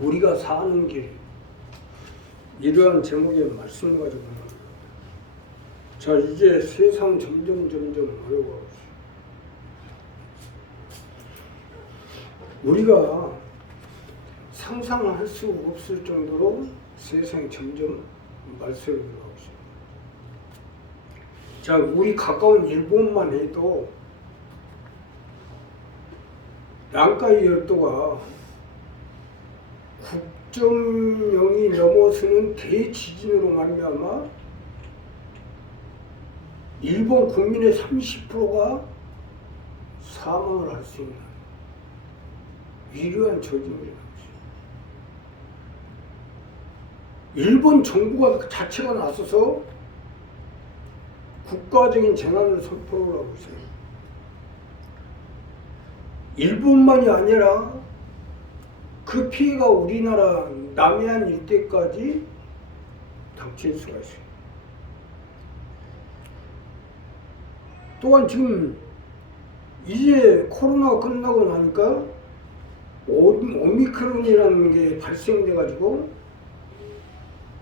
우리가 사는 길, 이러한 제목의 말씀 가지고 자, 이제 세상 점점 어려워가고 있어요. 우리가 상상할 수 없을 정도로 세상이 점점 말썽이 들어가고 있어요. 자, 우리 가까운 일본만 해도 랑카이 열도가 국정령이 넘어서는 대지진으로 말미암아 일본 국민의 30%가 사망을 할 수 있는 위대한 저징이 일어나고 있어요. 일본 정부가 자체가 나서서 국가적인 재난을 선포를 하고 있어요. 일본만이 아니라 그 피해가 우리나라 남해안 일대까지 닥칠 수가 있어요. 또한 지금 이제 코로나가 끝나고 나니까 오미크론이라는 게 발생돼 가지고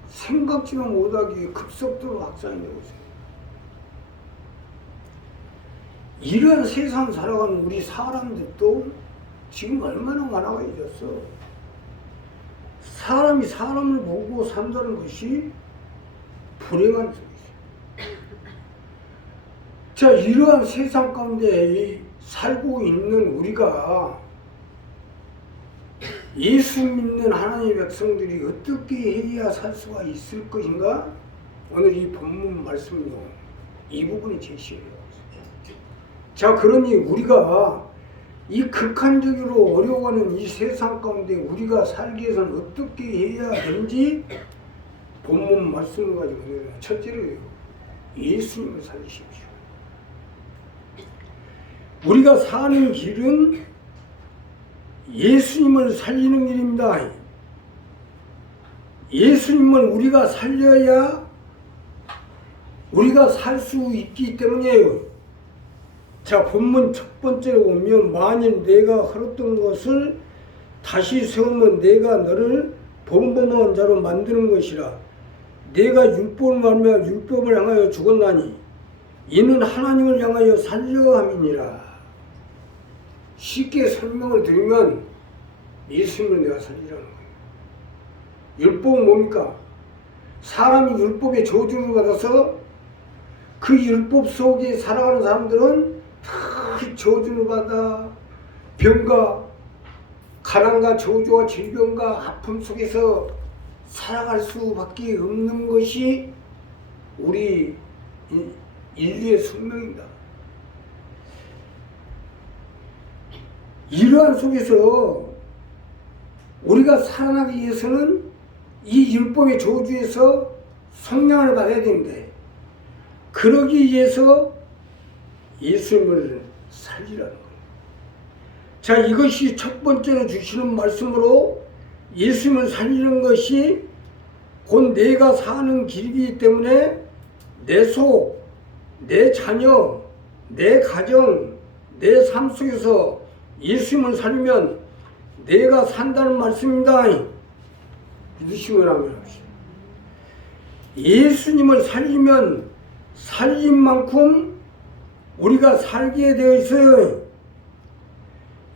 생각지도 못하게 급속도로 확산이 되고 있어요. 이런 세상 살아가는 우리 사람들도 지금 얼마나 많아져서 사람이 사람을 보고 산다는 것이 불행한 속이죠. 자, 이러한 세상 가운데 살고 있는 우리가 예수 믿는 하나님의 백성들이 어떻게 해야 살 수가 있을 것인가? 오늘 이 본문 말씀으로 이 부분이 제시해요. 자, 그러니 우리가 이 극한적으로 어려워하는 이 세상 가운데 우리가 살기 위해서는 어떻게 해야 하는지 본문 말씀을 가지고 첫째로 예수님을 살리십시오. 우리가 사는 길은 예수님을 살리는 길입니다. 예수님을 우리가 살려야 우리가 살 수 있기 때문이에요. 자, 본문 첫 번째로 보면 만일 내가 헐었던 것을 다시 세우면 내가 너를 범범한 자로 만드는 것이라. 내가 율법을 말하며 율법을 향하여 죽었나니 이는 하나님을 향하여 살려 함이니라. 쉽게 설명을 드리면 예수님을 내가 살리라는 거예요. 율법은 뭡니까? 사람이 율법의 저주를 받아서 그 율법 속에 살아가는 사람들은 다 저주를 받아 병과 가난과 저주와 질병과 아픔 속에서 살아갈 수밖에 없는 것이 우리 인류의 숙명입니다. 이러한 속에서 우리가 살아나기 위해서는 이 율법의 저주에서 성령을 받아야 되는데 그러기 위해서 예수님을 살리라는 거예요. 자, 이것이 첫 번째로 주시는 말씀으로 예수님을 살리는 것이 곧 내가 사는 길이기 때문에 내 속, 내 자녀, 내 가정, 내 삶 속에서 예수님을 살리면 내가 산다는 말씀입니다. 믿으시면 하면 예수님을 살리면 살린 만큼 우리가 살게 되어 있어요.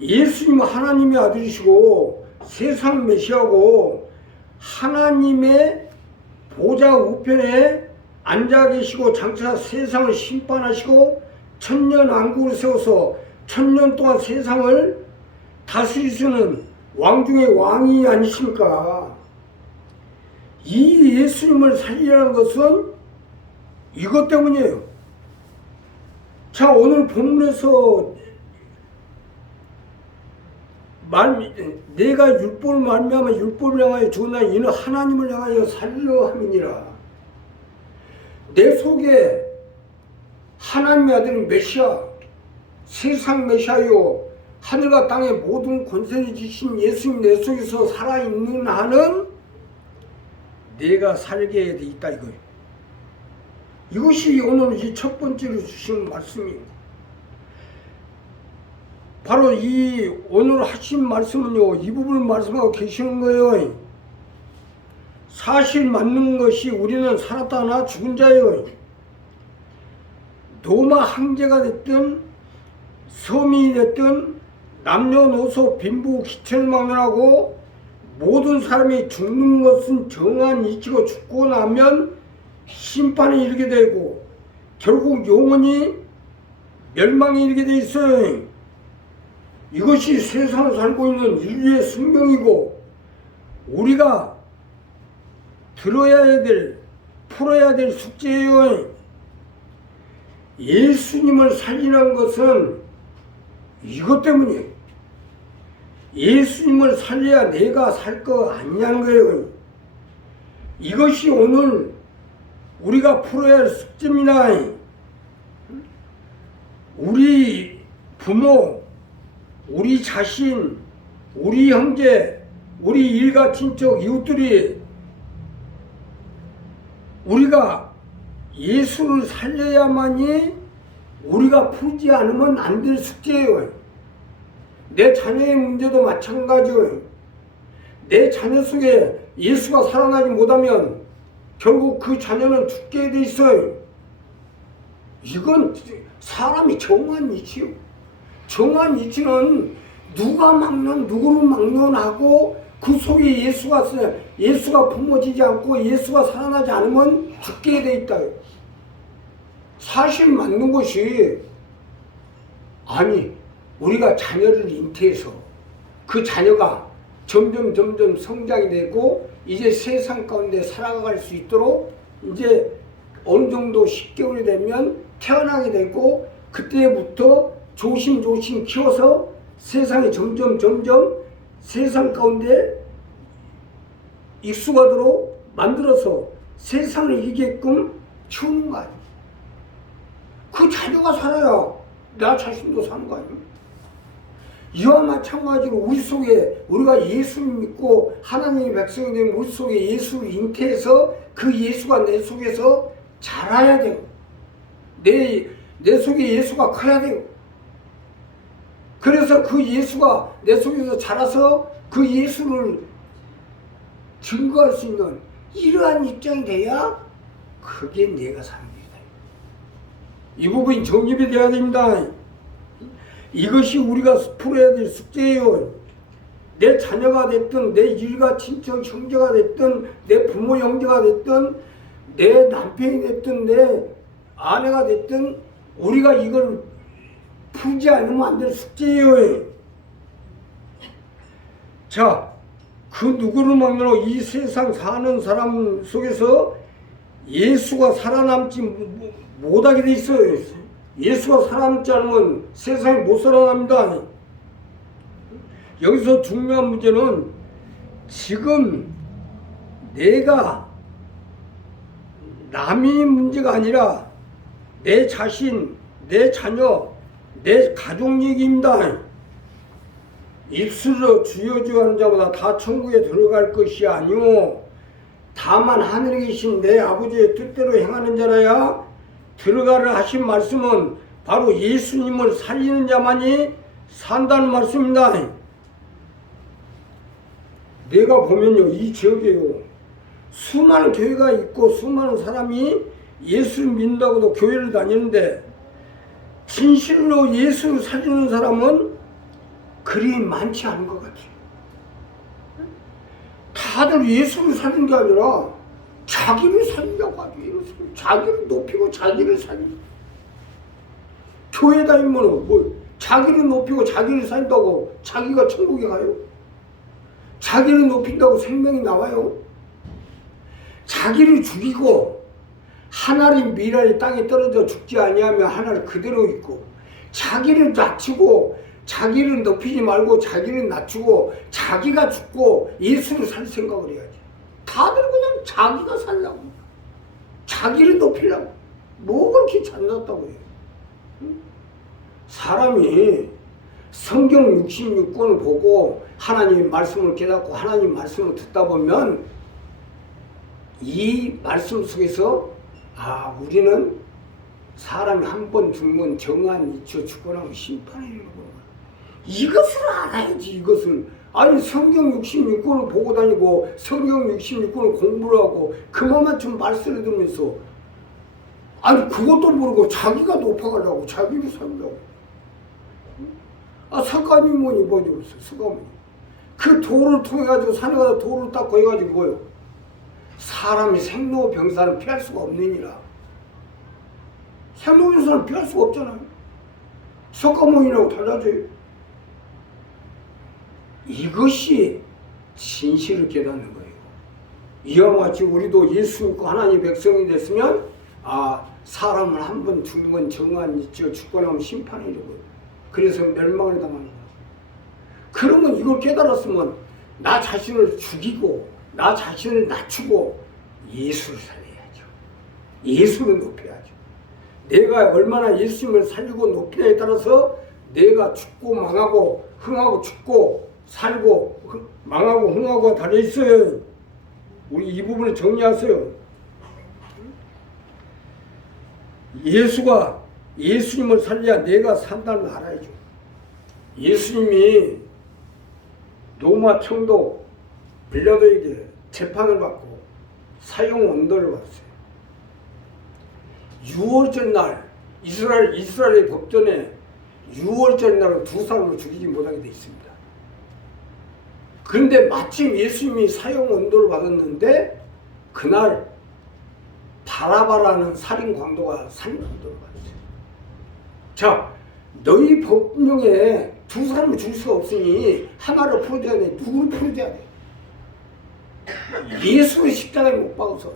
예수님은 하나님의 아들이시고 세상 메시아고 하나님의 보좌 우편에 앉아 계시고 장차 세상을 심판하시고 천년왕국을 세워서 천년 동안 세상을 다스리시는 왕 중의 왕이 아니십니까? 이 예수님을 살리라는 것은 이것 때문이에요. 자, 오늘 본문에서 내가 율법을 말미암아 율법을 향하여 죽었나 이는 하나님을 향하여 살려 함이니라. 내 속에 하나님의 아들인 메시아, 세상 메시아요 하늘과 땅의 모든 권세를 지신 예수님 내 속에서 살아있는 한은 내가 살게 돼 있다 이거예요. 이것이 오늘 이 첫 번째로 주시는 말씀입니다. 바로 이 오늘 하신 말씀은요, 이 부분을 말씀하고 계시는 거예요. 사실 맞는 것이 우리는 살았다 하나 죽은 자예요. 로마 황제가 됐든 서민이 됐든 남녀노소 빈부 기천막론하고 모든 사람이 죽는 것은 정한 이치고 죽고 나면 심판에 이르게 되고 결국 영원히 멸망에 이르게 돼 있어요. 이것이 세상을 살고 있는 인류의 숙명이고 우리가 들어야 될, 풀어야 될 숙제예요. 예수님을 살리는 것은 이것 때문이에요. 예수님을 살려야 내가 살 거 아니냐는 거예요. 이것이 오늘 우리가 풀어야 할 숙제입니다. 우리 부모, 우리 자신, 우리 형제, 우리 일가 친척, 이웃들이 우리가 예수를 살려야만이 우리가 풀지 않으면 안 될 숙제예요. 내 자녀의 문제도 마찬가지예요. 내 자녀 속에 예수가 살아나지 못하면 결국 그 자녀는 죽게 돼 있어요. 이건 사람이 정한 이치요. 정한 이치는 누가 막론, 누구를 막론하고 그 속에 예수가 품어지지 않고 예수가 살아나지 않으면 죽게 돼 있다. 사실 맞는 것이 아니 우리가 자녀를 잉태해서 그 자녀가 점점 성장이 되고 이제 세상 가운데 살아갈 수 있도록 이제 어느 정도 10개월이 되면 태어나게 되고 그때부터 조심조심 키워서 세상에 점점 세상 가운데 익숙하도록 만들어서 세상을 이기게끔 키우는 거 아니에요. 그 자녀가 살아야 나 자신도 사는 거 아니에요. 이와 마찬가지로 우리 속에 우리가 예수를 믿고 하나님의 백성이 된 우리 속에 예수를 잉태해서 그 예수가 내 속에서 자라야 돼요. 내 속에 예수가 커야 돼요. 그래서 그 예수가 내 속에서 자라서 그 예수를 증거할 수 있는 이러한 입장이 돼야 그게 내가 사는 길이다. 이 부분이 정립이 돼야 됩니다. 이것이 우리가 풀어야 될 숙제예요. 내 자녀가 됐든 내 일가 친척 형제가 됐든 내 부모 형제가 됐든 내 남편이 됐든 내 아내가 됐든 우리가 이걸 풀지 않으면 안 될 숙제예요. 자, 그 누구를 막론하고 이 세상 사는 사람 속에서 예수가 살아남지 못하게 돼 있어요. 예수가 살아남지 않으면 세상에 못 살아납니다. 여기서 중요한 문제는 지금 내가 남이 문제가 아니라 내 자신, 내 자녀, 내 가족 얘기입니다. 입술로 주여 주여 하는 자마다 다 천국에 들어갈 것이 아니오 다만 하늘에 계신 내 아버지의 뜻대로 행하는 자라야 들어가라 하신 말씀은 바로 예수님을 살리는 자만이 산다는 말씀입니다. 내가 보면요, 이 지역에요, 수많은 교회가 있고 수많은 사람이 예수를 믿는다고도 교회를 다니는데 진실로 예수를 살리는 사람은 그리 많지 않은 것 같아요. 다들 예수를 살리는 게 아니라 자기를 살리려고 하죠. 자기를 높이고 자기를 살리고. 교회 다니면 뭐 자기를 높이고 자기를 살린다고 자기가 천국에 가요? 자기를 높인다고 생명이 나와요? 자기를 죽이고 하나님 미랄이 땅에 떨어져 죽지 아니하면 하나를 그대로 있고, 자기를 낮추고 자기를 높이지 말고 자기를 낮추고 자기가 죽고 예수를 살 생각을 해야지. 다들 그냥 자기가 살려고, 자기를 높이려고, 뭐 그렇게 잘났다고 해요. 사람이 성경 66권을 보고 하나님의 말씀을 깨닫고 하나님 말씀을 듣다 보면 이 말씀 속에서 우리는 사람이 한 번 죽으면 정한 이치로 죽고 나면 심판에 이르는 거야. 이것을 알아야지. 이것을. 아니 성경 66권을 보고 다니고 성경 66권을 공부를 하고 그만만 좀 말씀을 들으면서 아니 그것도 모르고 자기가 높아가려고 자기를 살려고. 아 석가모니 뭐지 없어. 석가모니 그 도를 통해 가지고 산에 가서 도를 닦고 해가지고 뭐요? 사람이 생로병사를 피할 수가 없느니라. 생로병사를 피할 수가 없잖아요. 석가모니라고 달라져요. 이것이 진실을 깨닫는 거예요. 이와 같이 우리도 예수 믿고 하나님의 백성이 됐으면 사람을 한 번, 두 번 정한 있죠. 죽고 나면 심판이 되고요. 그래서 멸망을 당하는 거예요. 그러면 이걸 깨달았으면 나 자신을 죽이고 나 자신을 낮추고 예수를 살려야죠. 예수를 높여야죠. 내가 얼마나 예수님을 살리고 높이냐에 따라서 내가 죽고 망하고 흥하고 죽고 살고 망하고 흥하고 달려있어요. 우리 이 부분을 정리하세요. 예수님을 살려야 내가 산다는 걸 알아야죠. 예수님이 로마 총독 빌라도에게 재판을 받고 사형 언도를 받았어요. 6월절 날 이스라엘의 법전에 6월절 날은 두 사람을 죽이지 못하게 돼 있습니다. 그런데 마침 예수님이 사형 언도를 받았는데 그날 바라바라는 살인 강도가 살인 언도를 받았어요. 자, 너희 법령에 두 사람을 죽일 수가 없으니 하나를 풀어줘야 돼. 누구를 풀어줘야 돼? 예수를 십자가에 못 박아서.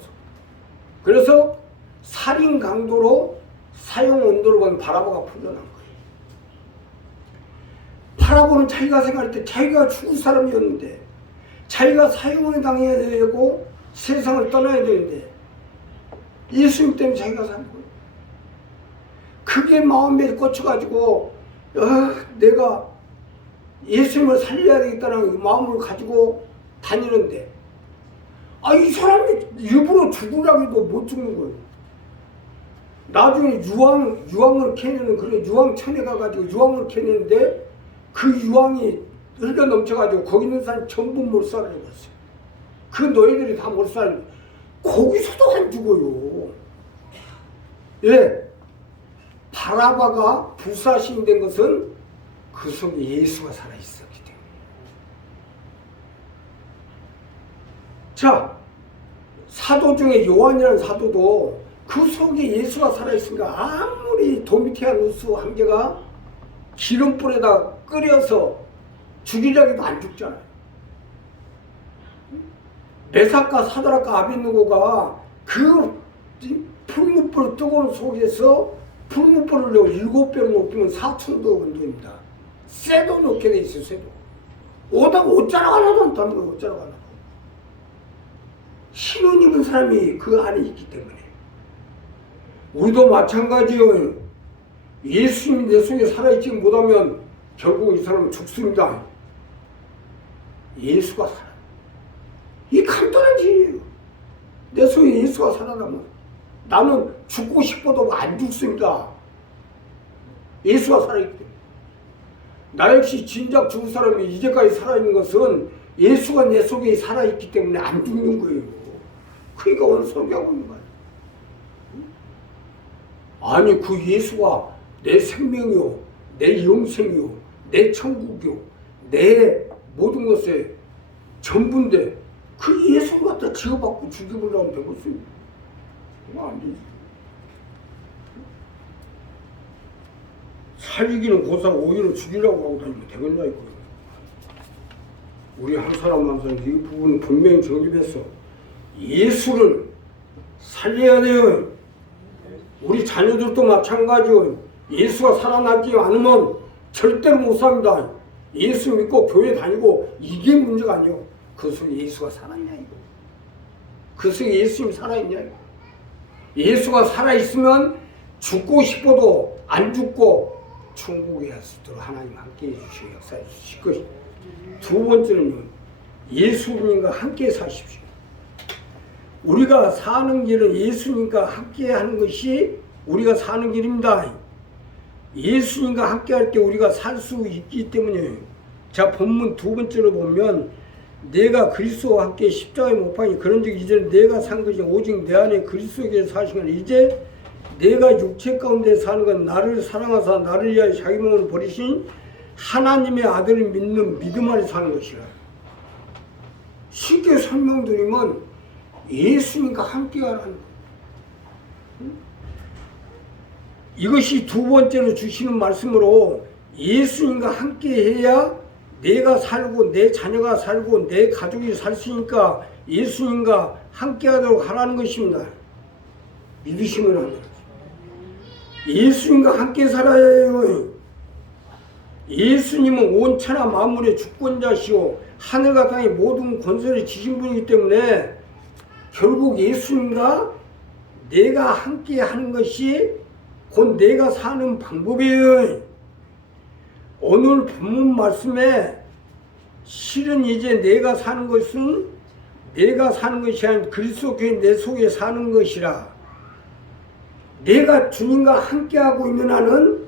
그래서 살인 강도로 사형 언도를 받은 바라바가 풀려난 거예요. 바라바는 자기가 생각할 때 자기가 죽을 사람이었는데 자기가 사형을 당해야 되고 세상을 떠나야 되는데 예수님 때문에 자기가 산 거예요. 그게 마음에 꽂혀가지고 내가 예수님을 살려야 되겠다는 마음을 가지고 다니는데 이 사람이 일부러 죽으라고 해도 못 죽는 거예요. 나중에 유황을 캐내는 그런 유황천에 가가지고 유황을 캐내는데 그 유황이 흘러 넘쳐가지고 거기 있는 사람 전부 몰살을 해봤어요. 그 너희들이 다 몰살. 거기서도 안 죽어요. 예, 바라바가 불사시인 된 것은 그 속에 예수가 살아있었기 때문에. 자, 사도 중에 요한이라는 사도도 그 속에 예수가 살아있으니까 아무리 도미티아누스 한 개가 기름불에다 끓여서 죽이려고 해도 안 죽잖아요. 메삭과 사드락과 아벳느고가 그 풀무불 뜨거운 속에서 풀무불을 7배로 높이면 4,000도 온도입니다. 쇠도 넣게 돼 있어요. 쇠도. 오다가 옷자락 하나도 안 타는 거예요. 옷자락 하나도. 신혼 입은 사람이 그 안에 있기 때문에. 우리도 마찬가지예요. 예수님이 내 속에 살아있지 못하면 결국 이 사람은 죽습니다. 예수가 살아. 이 간단한 진리예요. 내 속에 예수가 살아나면 나는 죽고 싶어도 안 죽습니다. 예수가 살아있기 때문에. 나 역시 진작 죽을 사람이 이제까지 살아있는 것은 예수가 내 속에 살아있기 때문에 안 죽는 거예요. 그러니까 오늘 설교하고 있는 거예요. 아니 그 예수가 내 생명이요, 내 영생이요, 내 천국이요, 내 모든 것의 전부인데 그 예수를 갖다 지어받고 죽여보려면 되겠습니다. 안 되지. 살리기는 고사 오히려 죽이려고 하고 다니면 되겠냐 이거예요. 우리 한 사람 한 사람 이 부분은 분명히 정립해서 예수를 살려야 돼요. 우리 자녀들도 마찬가지요. 예수가 살아나지 않으면 절대로 못 삽니다. 예수 믿고 교회 다니고 이게 문제가 아니에요. 그 속에 예수가 살았냐 이거. 그 속에 예수님이 살아있냐 이거. 예수가 살아있으면 죽고 싶어도 안 죽고 천국에 갈 수 있도록 하나님 함께 해주시고 역사해 주실 것입니다. 두 번째는요. 예수님과 함께 사십시오. 우리가 사는 길은 예수님과 함께 하는 것이 우리가 사는 길입니다. 예수님과 함께 할 때 우리가 살 수 있기 때문에. 자, 본문 두 번째로 보면 내가 그리스도와 함께 십자가에 못 박니 그런 적 이전에 내가 산 것이 오직 내 안에 그리스도에게 사시는 이제 내가 육체 가운데 사는 건 나를 사랑하사 나를 위하여 자기 몸을 버리신 하나님의 아들을 믿는 믿음 안에 사는 것이라. 쉽게 설명드리면 예수님과 함께 하라는 거예요. 이것이 두 번째로 주시는 말씀으로 예수님과 함께 해야 내가 살고 내 자녀가 살고 내 가족이 살 수 있으니까 예수님과 함께 하도록 하라는 것입니다. 믿으시면 합니다. 예수님과 함께 살아야 해요. 예수님은 온천하 만물의 주권자시오 하늘과 땅의 모든 권세를 지신 분이기 때문에 결국 예수님과 내가 함께 하는 것이 곧 내가 사는 방법이에요. 오늘 본문 말씀에 실은 이제 내가 사는 것은 내가 사는 것이 아닌 그리스도께 내 속에 사는 것이라. 내가 주님과 함께하고 있는 한은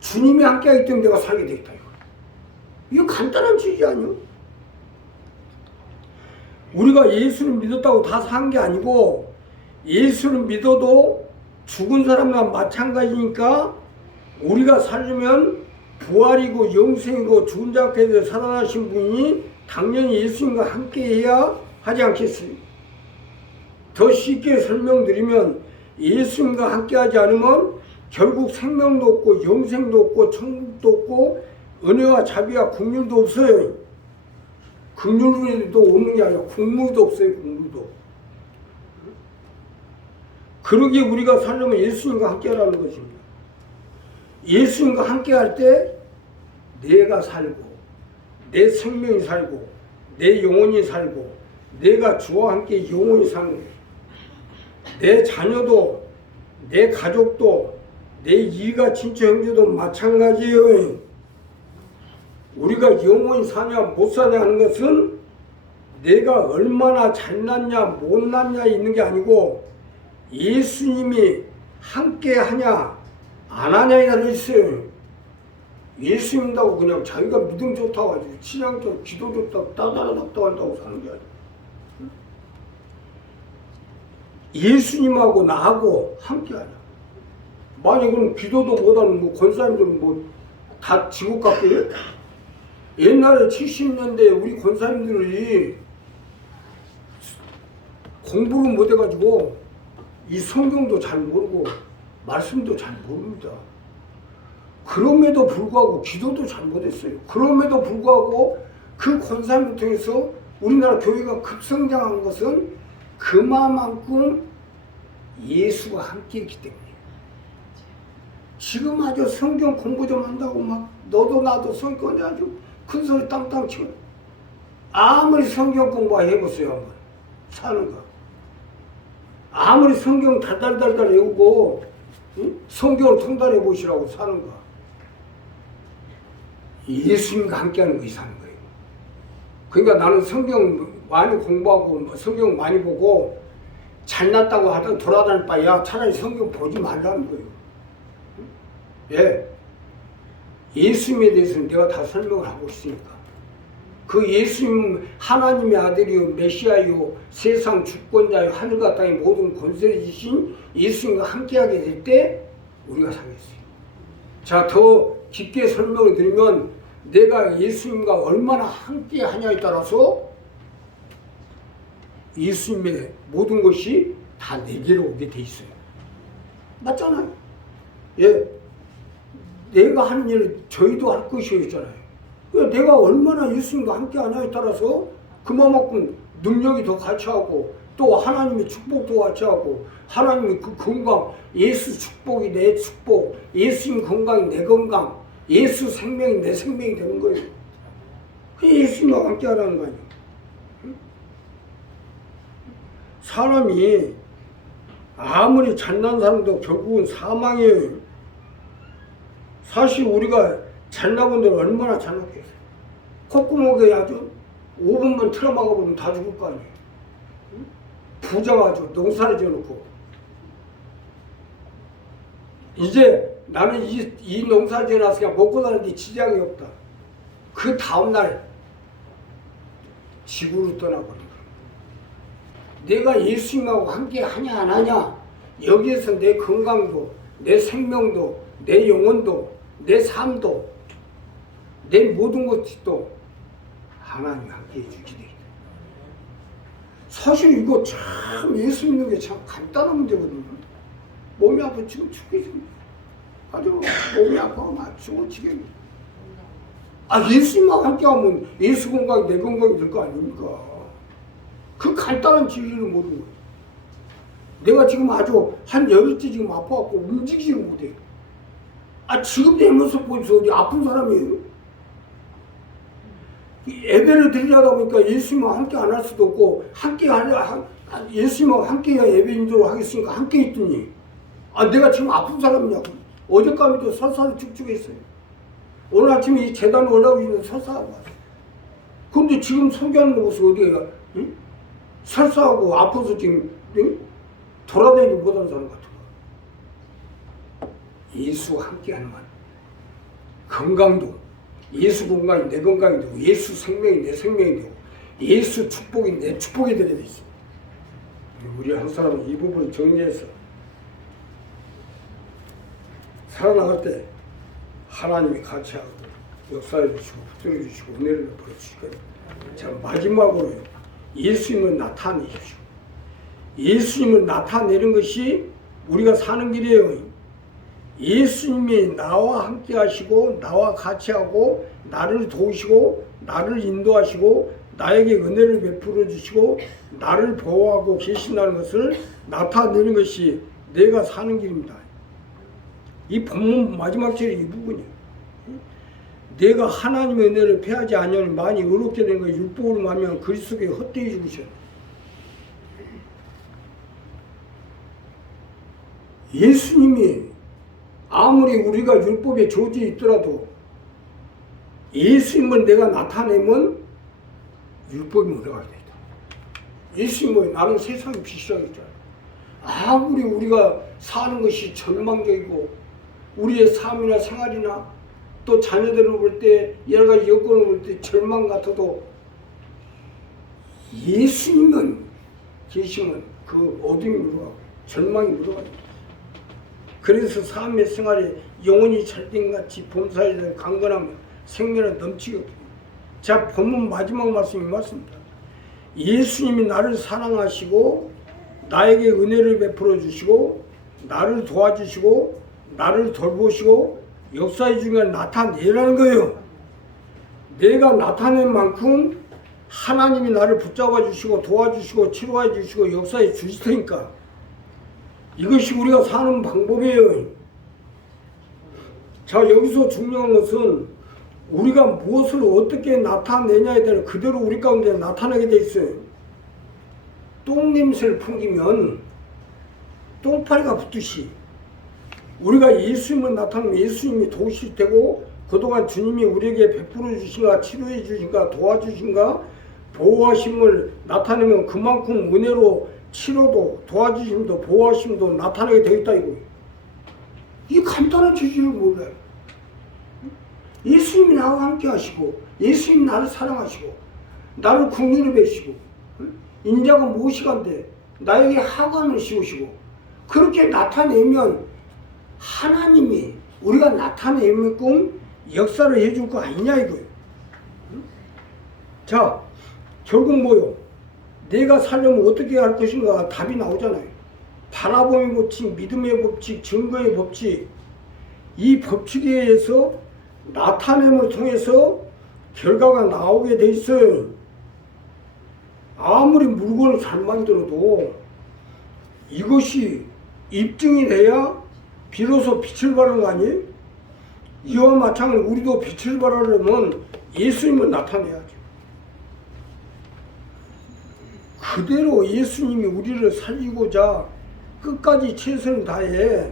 주님이 함께하기 때문에 내가 살게 되겠다. 이거 간단한 취지 아니요? 우리가 예수를 믿었다고 다 산 게 아니고 예수를 믿어도 죽은 사람과 마찬가지니까 우리가 살려면 부활이고 영생이고 죽은 자 가운데 살아나신 분이 당연히 예수님과 함께해야 하지 않겠습니까? 더 쉽게 설명드리면 예수님과 함께하지 않으면 결국 생명도 없고 영생도 없고 천국도 없고 은혜와 자비와 국률도 없어요. 국률도 없는 게 아니라 국물도 없어요. 국물도. 그러기에 우리가 살려면 예수님과 함께하라는 것입니다. 예수님과 함께할 때 내가 살고 내 생명이 살고 내 영혼이 살고 내가 주와 함께 영원히 사는 거예요. 내 자녀도 내 가족도 내 일가 친척 형제도 마찬가지예요. 우리가 영원히 사냐 못 사냐 하는 것은 내가 얼마나 잘났냐 못났냐 있는 게 아니고 예수님이 함께 하냐 안 하냐에 달려 있어요. 예수 믿는다고 그냥 자기가 믿음 좋다고 하지 신앙 좋고 기도 좋다고 따다다닥 한다고 사는 게 아니야. 예수님하고 나하고 함께 하냐. 만약에 그럼 기도도 못하는 뭐 권사님들은 뭐 다 지옥 같게. 옛날에 70년대 우리 권사님들이 공부를 못해가지고 이 성경도 잘 모르고 말씀도 잘 모릅니다. 그럼에도 불구하고 기도도 잘 못했어요. 그럼에도 불구하고 그 권사님을 통해서 우리나라 교회가 급성장한 것은 그만큼 예수가 함께 했기 때문에. 지금 아주 성경 공부 좀 한다고 막 너도 나도 성경 아주 큰 소리 땅땅 치고 아무리 성경 공부 해보세요. 한번 사는 거. 아무리 성경 달달달달 외우고 성경을 통달해 보시라고 사는 거. 예수님과 함께하는 것이 사는 거예요. 그러니까 나는 성경 많이 공부하고 성경 많이 보고 잘났다고 하던 돌아다닐 바야 차라리 성경 보지 말라는 거예요. 예. 예수님에 대해서는 내가 다 설명을 하고 있으니까. 그 예수님 하나님의 아들이요 메시아요 세상 주권자요 하늘과 땅의 모든 권세를 지신 예수님과 함께하게 될 때 우리가 살겠어요. 자, 더 깊게 설명을 드리면 내가 예수님과 얼마나 함께하냐에 따라서 예수님의 모든 것이 다 내게로 오게 돼 있어요. 맞잖아요. 예. 내가 하는 일을 저희도 할 것이었잖아요. 내가 얼마나 예수님과 함께하냐에 따라서 그만큼 능력이 더 같이 하고 또 하나님의 축복도 같이 하고 하나님의 그 건강, 예수 축복이 내 축복, 예수님 건강이 내 건강, 예수 생명이 내 생명이 되는 거예요. 그게 예수님과 함께하라는 거 아니에요. 사람이 아무리 잘난 사람도 결국은 사망이에요. 사실 우리가 잘난 분들은 얼마나 잘났겠어요. 콧구멍에 아주 5분만 틀어막아보면 다 죽을 거 아니에요. 부자가 아주 농사를 지어놓고 이제 나는 이 농사 지어놨으니까 먹고 사는데 지장이 없다. 그 다음날 지구로 떠나버린 거야. 내가 예수님하고 함께 하냐 안 하냐, 여기에서 내 건강도, 내 생명도, 내 영혼도, 내 삶도, 내 모든 것도 하나님이 함께 해주게 돼. 사실 이거 참 예수 믿는 게 참 간단한 문제거든요. 몸이 아파 지금 죽겠습니다. 아주 몸이 아파가 막 죽을 지경이. 예수님하고 함께하면 예수 건강이 내 건강이 될 거 아닙니까? 그 간단한 진리를 모르는 거예요. 내가 지금 아주 한 열흘째 지금 아파갖고 움직이지를 못해요. 지금 내 모습 보면서 어디 아픈 사람이에요? 예배를 드리려다 보니까 예수님과 함께 안 할 수도 없고, 예수님과 함께 해야 예배 인도를 하겠으니까 함께 했더니, 내가 지금 아픈 사람이냐고. 어젯밤에도 설사를 축축했어요. 오늘 아침에 이 재단 올라오고 있는 설사하고 왔어요. 근데 지금 소개하는 거 보세요. 어디가? 응? 설사하고 아파서 지금 응? 돌아다니지 못하는 사람 같은 거. 예수와 함께하는 만 건강도 예수 건강이 내 건강이 되고, 예수 생명이 내 생명이 되고, 예수 축복이 내 축복이 되게 돼 있어요. 우리 한 사람은 이 부분을 정리해서 살아나갈 때 하나님이 같이 하고 역사해 주시고 붙들어 주시고 은혜를 베풀어 주실 거예요. 자, 마지막으로 예수님을 나타내 주시고, 예수님을 나타내는 것이 우리가 사는 길이에요. 예수님이 나와 함께 하시고 나와 같이 하고 나를 도우시고 나를 인도하시고 나에게 은혜를 베풀어 주시고 나를 보호하고 계신다는 것을 나타내는 것이 내가 사는 길입니다. 이 본문 마지막 절이 이 부분이에요. 내가 하나님의 은혜를 패하지 아니하니 많이 의롭게 된 것이 율법으로 말미암아 그리스도께 헛되이 죽으셨네. 예수님이 아무리 우리가 율법에 조지에 있더라도 예수님을 내가 나타내면 율법이 묻어가게 된다. 예수님은 나는 세상의 빛이라고 했잖아요. 아무리 우리가 사는 것이 절망적이고 우리의 삶이나 생활이나 또 자녀들을 볼 때 여러 가지 여건을 볼 때 절망 같아도 예수님은 계시면 그 어둠이 묻어가고 절망이 묻어가고, 그래서 삶의 생활에 영혼이 찰땡같이 범사에 대한 강건하며 생명을 넘치게 됩니다. 자, 본문 마지막 말씀이 맞습니다. 예수님이 나를 사랑하시고 나에게 은혜를 베풀어 주시고 나를 도와주시고 나를 돌보시고 역사의 중에 나타내라는 거예요. 내가 나타낸 만큼 하나님이 나를 붙잡아 주시고 도와주시고 치료해 주시고 역사해 주실 테니까 이것이 우리가 사는 방법이에요. 자, 여기서 중요한 것은 우리가 무엇을 어떻게 나타내냐에 따라 그대로 우리 가운데 나타나게 돼 있어요. 똥냄새를 풍기면 똥파리가 붙듯이 우리가 예수님을 나타내면 예수님이 도우실 테고, 그동안 주님이 우리에게 베풀어 주신가 치료해 주신가 도와주신가 보호하심을 나타내면 그만큼 은혜로 치료도 도와주심도 보호하심도 나타나게 되겠다 이거예요. 이 간단한 진리를 몰라요. 예수님이 나와 함께 하시고 예수님이 나를 사랑하시고 나를 국률을 베시고 인자가 무엇이간데 나에게 하관을 씌우시고 그렇게 나타내면 하나님이 우리가 나타내면 역사를 해줄 거 아니냐 이거예요. 자, 결국 뭐요? 내가 살려면 어떻게 할 것인가 답이 나오잖아요. 바라봄의 법칙, 믿음의 법칙, 증거의 법칙, 이 법칙에 의해서 나타냄을 통해서 결과가 나오게 돼 있어요. 아무리 물건을 잘 만들어도 이것이 입증이 돼야 비로소 빛을 발하는 거 아니에요? 이와 마찬가지로 우리도 빛을 발하려면 예수님을 나타내야죠. 그대로 예수님이 우리를 살리고자 끝까지 최선을 다해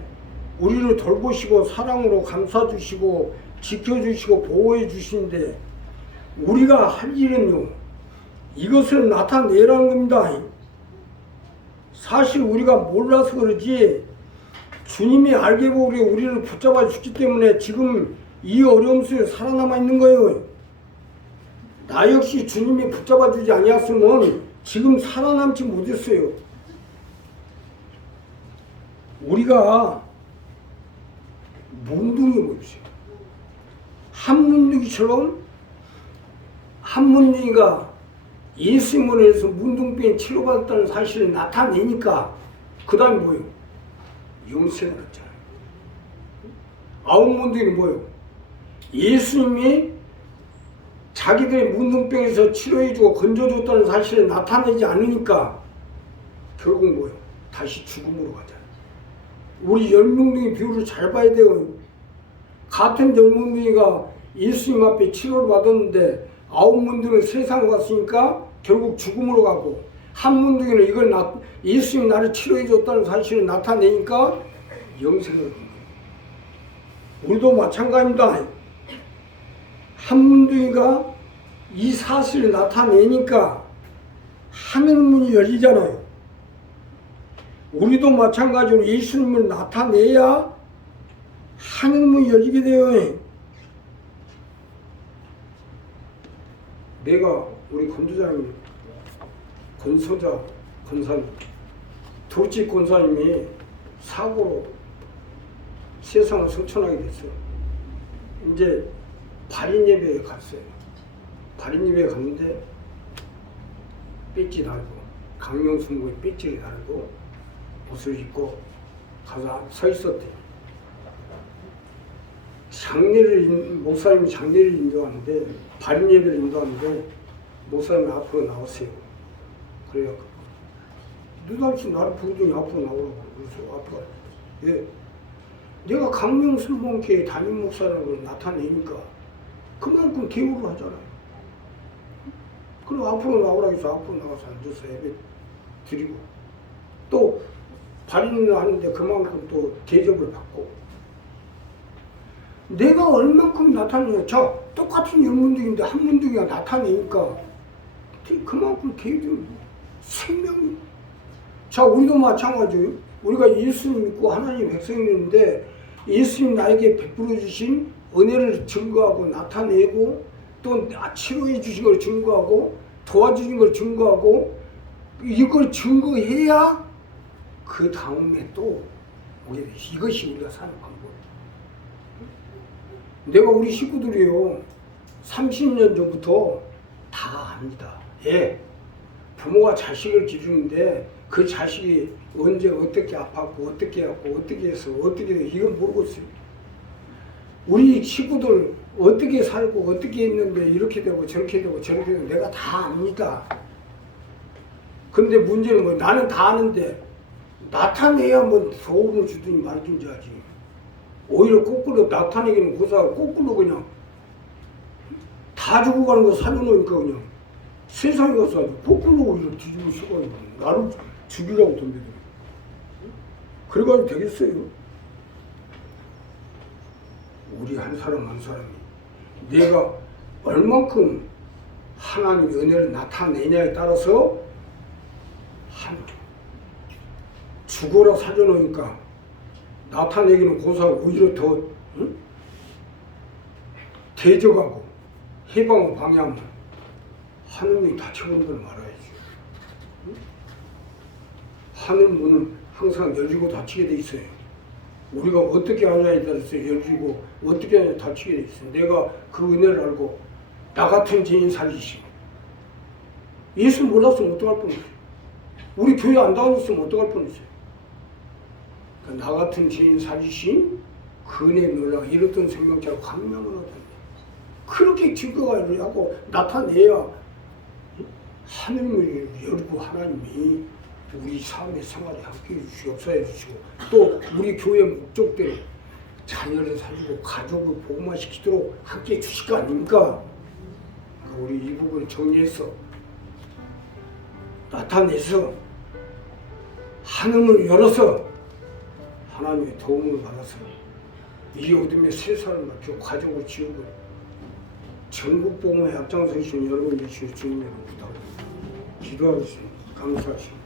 우리를 돌보시고 사랑으로 감싸주시고 지켜주시고 보호해 주시는데 우리가 할 일은요, 이것을 나타내라는 겁니다. 사실 우리가 몰라서 그러지 주님이 알게 보기에 우리를 붙잡아 주기 때문에 지금 이 어려움 속에 살아남아 있는 거예요. 나 역시 주님이 붙잡아 주지 아니었으면 지금 살아남지 못했어요. 우리가 문둥이 보십시오. 한문둥이처럼 한문둥이가 예수님을 해서 문둥병 치료받았다는 사실을 나타내니까 그 다음에 뭐예요? 영생을 했잖아요. 아홉 문둥이는 뭐예요? 예수님이 자기들의 문둥병에서 치료해주고 건져줬다는 사실을 나타내지 않으니까 결국 뭐예요? 다시 죽음으로 가잖아요. 우리 열몽둥이 비율을 잘 봐야 돼요. 같은 열몽둥이가 예수님 앞에 치료를 받았는데 아홉 문둥이는 세상에 왔으니까 결국 죽음으로 가고, 한 문둥이는 이걸 예수님 나를 치료해줬다는 사실을 나타내니까 영생을 얻는 거예요. 우리도 마찬가지입니다. 한 문둥이가 이 사실을 나타내니까 하늘문이 열리잖아요. 우리도 마찬가지로 예수님을 나타내야 하늘문이 열리게 돼요. 내가 우리 권주장님, 권소자 권사님, 도직 권사님이 사고로 세상을 소천하게 됐어요. 이제 발인 예배에 갔어요. 발인 예배에 갔는데 배지 달고, 강명순국에 배지를 달고 옷을 입고 가서 서 있었대요. 목사님이 장례를 인도하는데, 발인 예배를 인도하는데 목사님이 앞으로 나오세요. 그래요. 누구같이 나를 부르더니 앞으로 나오라고. 그래서 앞으로 예. 내가 강명술봉교회 담임 목사라고 나타내니까 그만큼 대우를 하잖아요. 그리고 앞으로 나오라고 해서 앞으로 나가서 앉아서 예배 드리고, 또 발인을 하는데 그만큼 또 대접을 받고, 내가 얼만큼 나타내냐. 저 똑같은 열문둥인데 한 문둥이가 나타내니까 그만큼 대접, 생명이. 자, 우리도 마찬가지예요. 우리가 예수님 믿고 하나님 백성이었는데 예수님 나에게 베풀어 주신 은혜를 증거하고 나타내고, 또 치료해 주신 걸 증거하고 도와주신 걸 증거하고, 이걸 증거해야 그 다음에 또 오게 돼. 이것이 우리가 사는 방법. 내가 우리 식구들이요, 30년 전부터 다 압니다. 예. 부모가 자식을 기르는데 그 자식이 언제 어떻게 아팠고 어떻게 해갖고 어떻게 해서 어떻게 해서 이건 모르고 있어요. 우리 식구들 어떻게 살고 어떻게 했는데 이렇게 되고 저렇게 되고 저렇게 되고 내가 다 압니다. 근데 문제는 뭐, 나는 다 아는데 나타내야 뭐 도움을 주든지 말든지 하지. 오히려 거꾸로 나타내기는 고사하고 거꾸로 그냥 다 죽어가는 거 살려놓으니까 그냥 세상에 가서 거꾸로 오히려 뒤집어 쓰고 나를 죽이라고 덤비더라고. 그래가지고 되겠어요? 우리 한 사람 한 사람이 내가 얼만큼 하나님의 은혜를 나타내냐에 따라서 죽어라 살려놓으니까 나타내기는 고사하고 오히려 더 응? 대적하고 해방을 방해하면 하늘문이 닫혀버리면 말아야지. 응? 하늘문은 항상 열리고 닫히게 돼 있어요. 우리가 어떻게 하냐에 따라서 열리고 어떻게 하냐에 닫히게 돼 있어요. 내가 그 은혜를 알고 나 같은 죄인 살리시고, 예수 몰랐으면 어떡할 뻔했어요. 우리 교회 안 다녔으면 어떡할 뻔했어요. 나 같은 죄인 살리신 그 은혜에 놀라 이렇던 생명자로 감명을 얻었네. 그렇게 증거가 하고 나타내야 하늘문을 열고 하나님이 우리 삶의 생활에 함께해 주시고 역사해 주시고, 또 우리 교회 목적대로 자녀를 살리고 가족을 복음화시키도록 함께해 주실 거 아닙니까? 우리 이 부분을 정리해서 나타내서 하늘문을 열어서 하나님의 도움을 받아서 이 어둠의 세상을 맡겨 가족을 지우고 전국 복음의 앞장서신 여러분 되시길 주님의 부탁 기도하겠습니다. 감사하십니다.